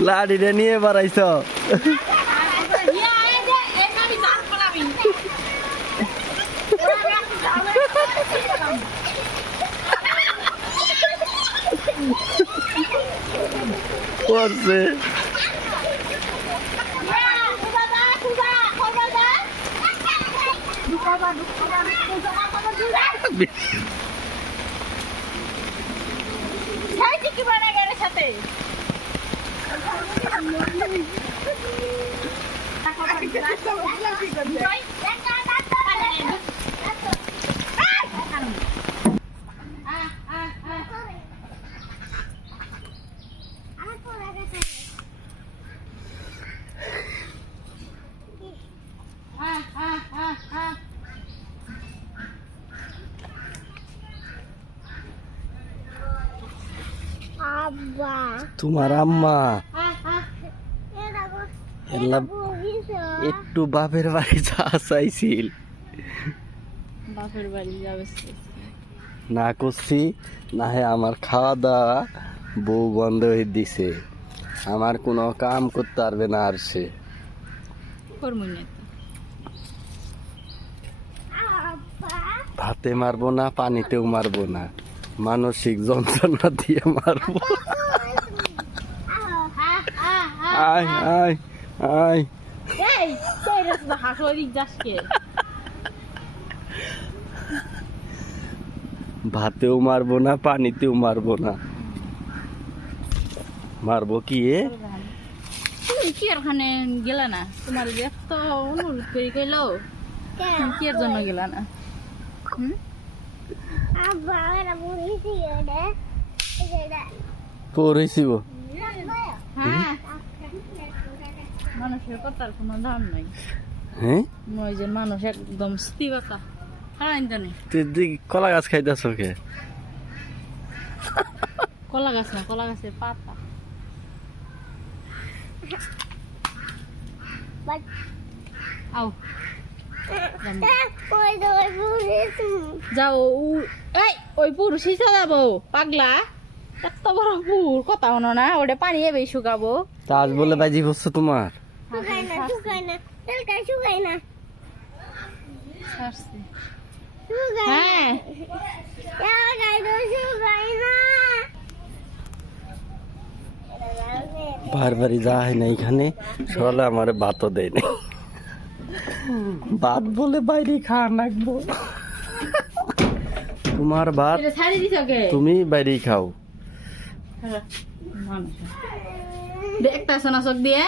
লাঠিটা নিয়ে বাড়াইছ করছে তোমার আম্মা একটু বাপের বাড়ি যা চাইছিল বাপের বাড়ি যাবে না করছি না হে আমার খাওয়া দাওয়া বউ বন্ধ হয়ে দিছে আমার কোনো কাম করতে পারবে না আর সে ভাতে মারবো না পানিতেও মারবো না মানসিক যন্ত্রণা দিয়ে মারবো আয় আয় আয় ভাতেও মারবো না পানিতেও মারবো না মারবো কি কি আর ওখানে গেলা না তোমার তো অনুরোধ করে কইলো কি আর জন্য গেলা না পড়েছিব মানুষের কথার কোনো দাম নাই হ্যাঁ ওই যে মানুষ একদম স্থিরতা হ্যাঁ জানি তুই কলা গাছ খাইতেছ কে কলা গাছ না কলা গাছের পাতা আও যাও এই ওই পুরুষই যাবো পাগলা এত বড় পুর কথা হনো না ওটা পানি এবে শুকাবো তাজ বলে বাজি করছো তোমার হ্যাঁ বারবারই যা হয় না এখানে সকালে আমার ভাতও দেয় না ভাত বলে বাইরে খাওয়া নাকবো তোমার ভাত তুমি বাইরেই খাও দেখতে শোনা চোখ দিয়ে